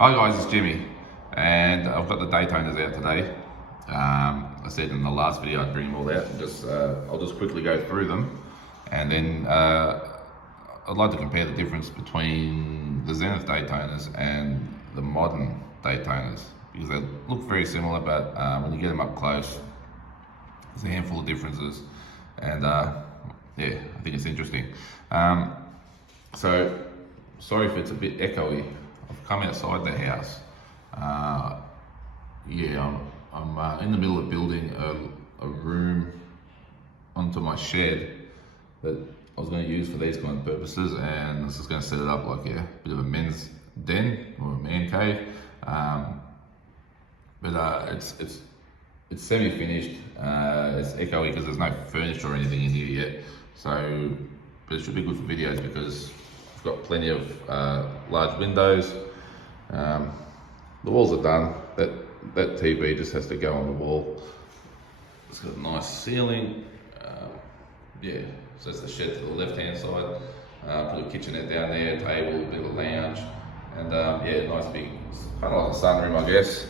Hi guys, it's Jimmy, and I've got the Daytonas out today. I said in the last video I'd bring them all out. I'll just quickly go through them, and then I'd like to compare the difference between the Zenith Daytonas and the modern Daytonas, because they look very similar, but when you get them up close, there's a handful of differences, and yeah, I think it's interesting. So sorry if it's a bit echoey. I've come outside the house. Yeah, I'm in the middle of building a room onto my shed that I was going to use for these kind of purposes, and I was just going to set it up like a bit of a men's den or a man cave. But it's semi-finished. It's echoey because there's no furniture or anything in here yet. So, but it should be good for videos because I've got plenty of large windows. The walls are done. That TV just has to go on the wall. It's got a nice ceiling. Yeah, so that's the shed to the left-hand side. Put a kitchenette down there, table, bit of a lounge, and yeah, nice big, kind of like a sunroom, I guess.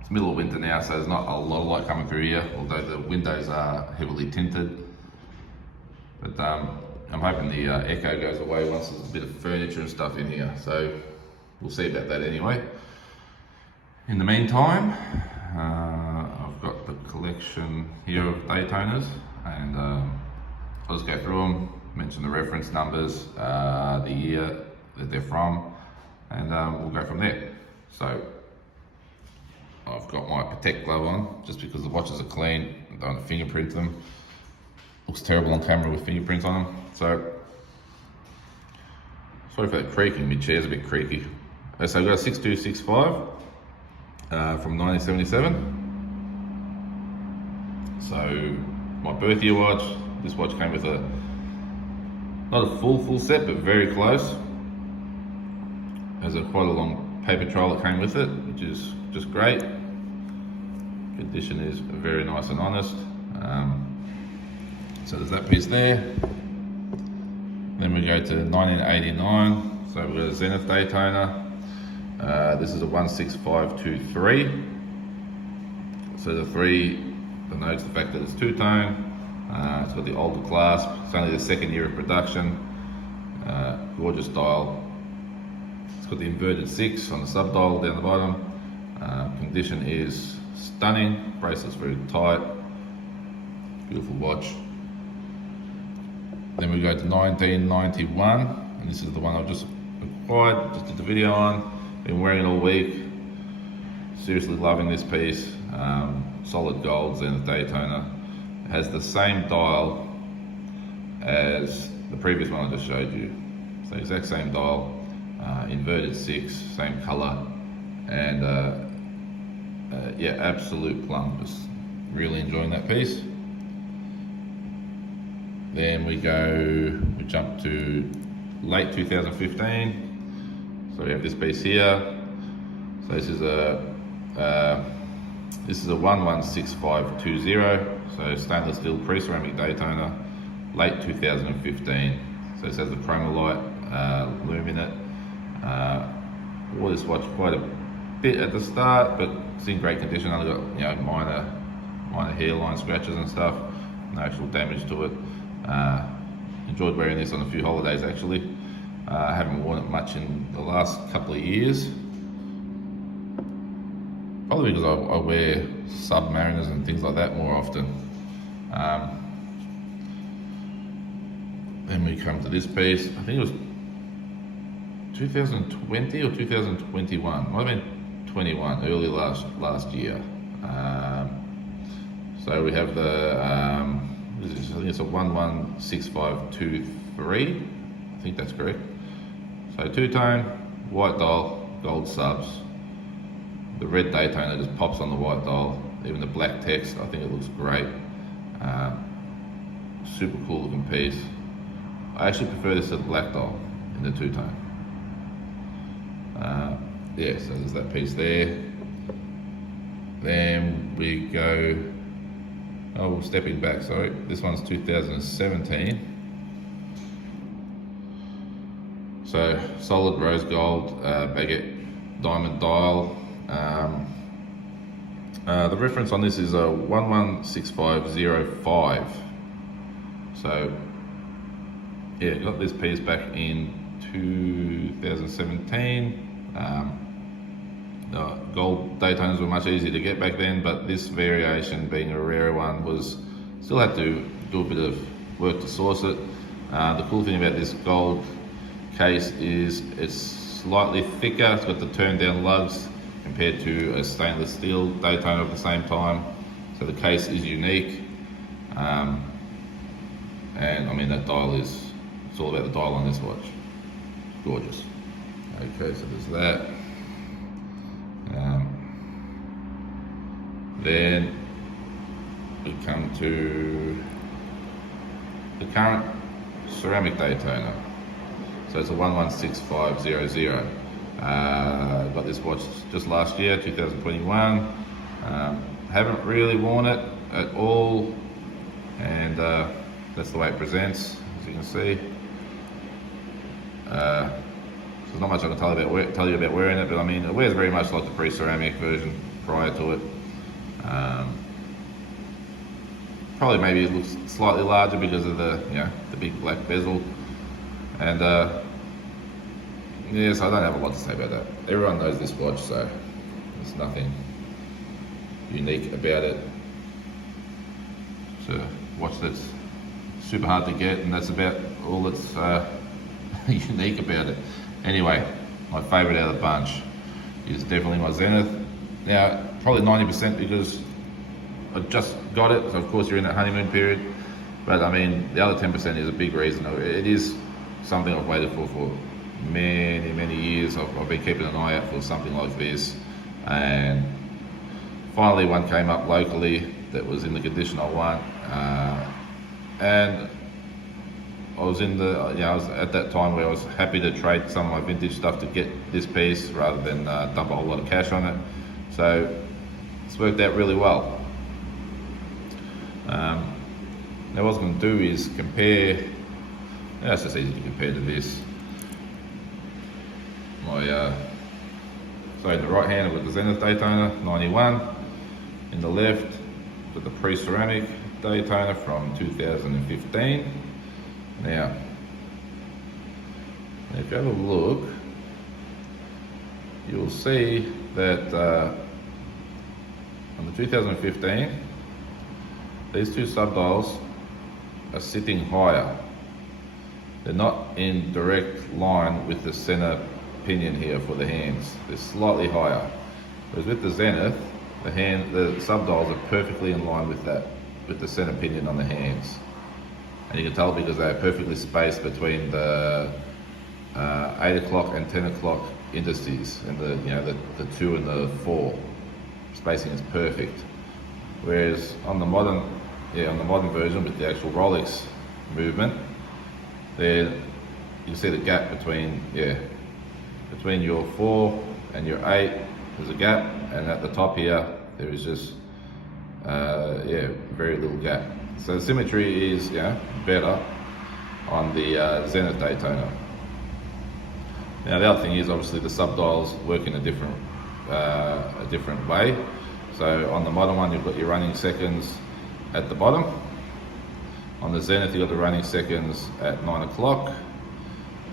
It's middle of winter now, so there's not a lot of light coming through here, although the windows are heavily tinted. But I'm hoping the echo goes away once there's a bit of furniture and stuff in here, so we'll see about that anyway. In the meantime, I've got the collection here of Daytonas, and I'll just go through them, mention the reference numbers, the year that they're from, and we'll go from there. So I've got my Protect glove on, just because the watches are clean, I don't want to fingerprint them. Looks terrible on camera with fingerprints on them. So, sorry for that creaking, my chair's a bit creaky. So I've got a 6265 from 1977. So my birth year watch, this watch came with not a full set, but very close. There's quite a long paper trail that came with it, which is just great. Condition is very nice and honest. So there's that piece there. Then we go to 1989. So we've got a Zenith Daytona. This is a 16523. So the 3 denotes the fact that it's two-tone. It's got the older clasp. It's only the second year of production. Gorgeous dial. It's got the inverted 6 on the sub-dial down the bottom. Condition is stunning. Bracelet's very tight. Beautiful watch. Then we go to 1991, and this is the one I've just acquired, just did the video on. Been wearing it all week. Seriously loving this piece. Solid gold Zenith Daytona. It has the same dial as the previous one I just showed you. So exact same dial, inverted 6, same color, and yeah, absolute plum. Just really enjoying that piece. Then we jump to late 2015. So we have this piece here. So this is a 116,520. So stainless steel pre-ceramic Daytona, late 2015. So this has the chromolite loom in it. Wore this watch quite a bit at the start, but it's in great condition. Only got minor hairline scratches and stuff. No actual damage to it. Enjoyed wearing this on a few holidays actually. I haven't worn it much in the last couple of years. Probably because I wear Submariners and things like that more often. Then we come to this piece. I think it was 2020 or 2021. Might have been 21, early last year. So we have the I think it's a 116523. I think that's correct. So two-tone, white dial, gold subs. The red Daytona just pops on the white dial. Even the black text, I think it looks great. Super cool looking piece. I actually prefer this to the black dial in the two-tone. Yeah, so there's that piece there. Then we go, stepping back, sorry. This one's 2017. So solid rose gold baguette diamond dial. The reference on this is a 116505. So yeah, got this piece back in 2017. The gold Daytonas were much easier to get back then, but this variation, being a rarer one, still had to do a bit of work to source it. The cool thing about this gold case is it's slightly thicker. It's got the turn down lugs compared to a stainless steel Daytona of the same time. So the case is unique. And I mean, that dial it's all about the dial on this watch. It's gorgeous. Okay, so there's that. Then we come to the current ceramic Daytona. So it's a 116500. Got this watch just last year, 2021. Haven't really worn it at all, and that's the way it presents, as you can see. So there's not much I can tell you about wearing it, but I mean, it wears very much like the pre-ceramic version prior to it. Probably maybe it looks slightly larger because of the big black bezel, and yes, I don't have a lot to say about that. Everyone knows this watch, so there's nothing unique about it. It's a watch that's super hard to get, and that's about all that's unique about it. Anyway, my favourite out of the bunch is definitely my Zenith. Now, probably 90% because I just got it, so of course you're in that honeymoon period. But I mean, the other 10% is a big reason. It is something I've waited for many, many years. I've been keeping an eye out for something like this, and finally one came up locally that was in the condition I want. And I was I was at that time where I was happy to trade some of my vintage stuff to get this piece rather than dump a whole lot of cash on it. So it's worked out really well. Now what I was going to do is compare. It's just easy to compare to this. So in the right hand I've got the Zenith Daytona 91. In the left I've got the pre-ceramic Daytona from 2015. Now if you have a look, you'll see that on the 2015, these two subdials are sitting higher. They're not in direct line with the center pinion here for the hands. They're slightly higher. Whereas with the Zenith, the subdials are perfectly in line with that, with the center pinion on the hands. And you can tell because they are perfectly spaced between the 8 o'clock and 10 o'clock indices, and the 2 and the 4 spacing is perfect. Whereas on the modern version with the actual Rolex movement, there you see the gap between your 4 and your 8. There's a gap, and at the top here there is just very little gap. So the symmetry is better on the Zenith Daytona. Now the other thing is obviously the subdials work in a different way. So on the modern one you've got your running seconds at the bottom. On the Zenith you've got the running seconds at 9 o'clock.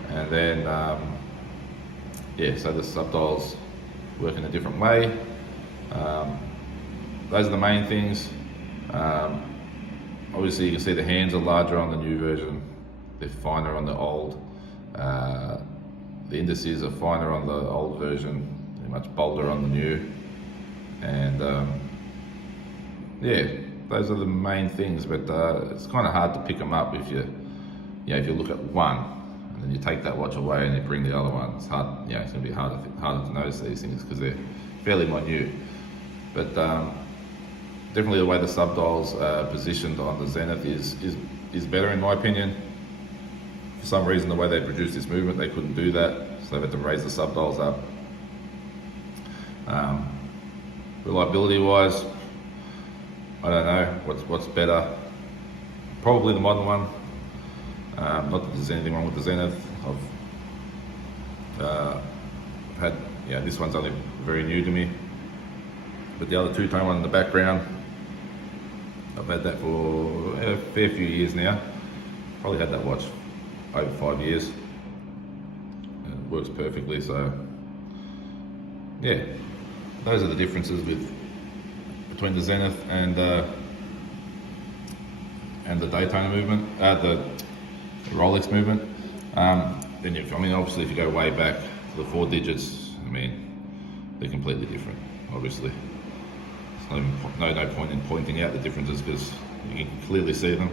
And then so the subdials work in a different way. Those are the main things. Obviously you can see the hands are larger on the new version. They're finer on the old. The indices are finer on the old version. They're much bolder on the new. And those are the main things. But it's kind of hard to pick them up if you look at one and then you take that watch away and you bring the other one. It's hard. It's going to be harder to notice these things because they're fairly minute. But definitely the way the subdials are positioned on the Zenith is better in my opinion. For some reason, the way they produced this movement, they couldn't do that, so they had to raise the subdials up. Reliability wise, I don't know what's better. Probably the modern one. Not that there's anything wrong with the Zenith. had, yeah, this one's only very new to me. But the other two-tone one in the background, I've had that for a fair few years now. Probably had that watch over 5 years. And it works perfectly, so yeah, those are the differences between the Zenith and the Daytona movement, the Rolex movement. Then obviously if you go way back to the 4 digits, I mean, they're completely different, obviously. There's no point in pointing out the differences because you can clearly see them.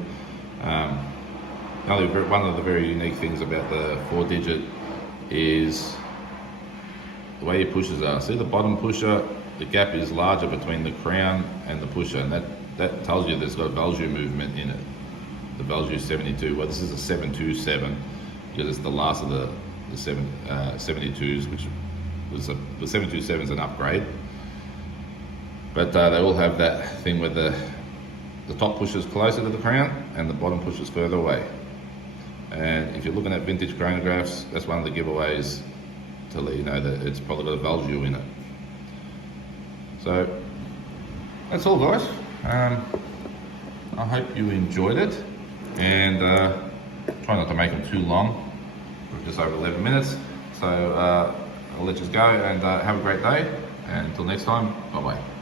One of the very unique things about the 4 digit is the way your pushers are. See the bottom pusher, the gap is larger between the crown and the pusher, and that tells you there's got value movement in it. The value 72, well this is a 727 because it's the last of the 72s, which was the 727 is an upgrade. But they all have that thing where the top pusher's closer to the crown and the bottom pusher's further away. And if you're looking at vintage chronographs, that's one of the giveaways to let you know that it's probably got a value in it. So that's all, guys. I hope you enjoyed it, and try not to make them too long. We're just over 11 minutes. So I'll let you go and have a great day. And until next time, bye bye.